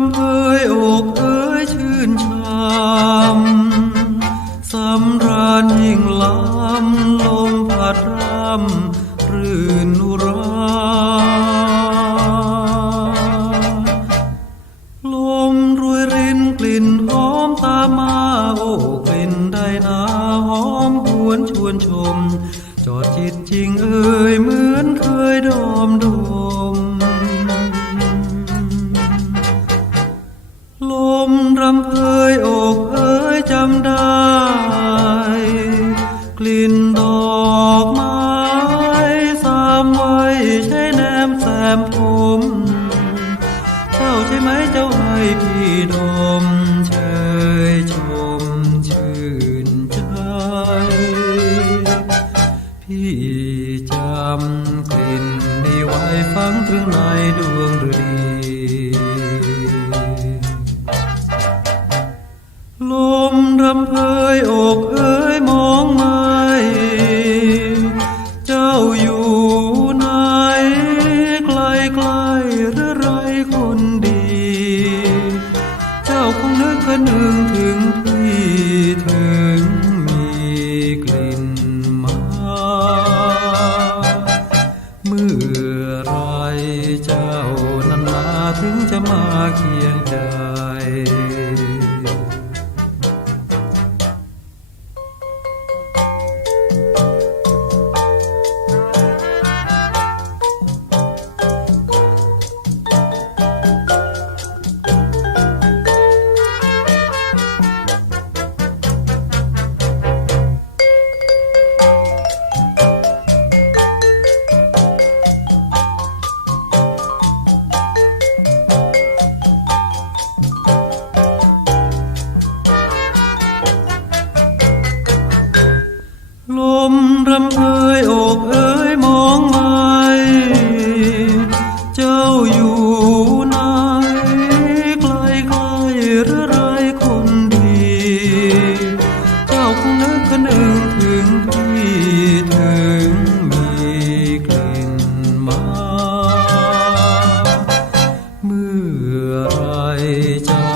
มเอ้ยอกเอ้ยชื่นชามสำราญยิ่งล้ำลมพัดรำรื่นราลมรวยรินกลิ่นหอมตามมา โอ้กลิ่นไดนาหอมหวนชวนชม จอดจิตจริงเอ่ยเหมือนเคยดอมดู รำเพยอกเอ่ยจำได้ กลิ่นดอกไม้สามไว้ใช้แนมแซมผมเจ้าใช่ไหมเจ้าให้พี่ดมเชยชมชื่นใจ พี่จำกลิ่นนี้ไว้ฝังตรึงในดวงฤดี รำเพยอกเอ้ยมองไม่เจ้าอยู่ไหนไกลไกลหรือไรคนดี เจ้าคงนึกคนึงถึงพี่ถึงมีกลิ่นมาเมื่อไรเจ้านั้นมาถึงจะมาเคียงใจ ลมรำเอยอกเอ้ยมองไม่เจ้าอยู่ไหนไกลไกลหรือไรคนดี เจ้าคงนึกคนึงถึงพี่ถึงมีกลิ่นมา เมื่อไรจะ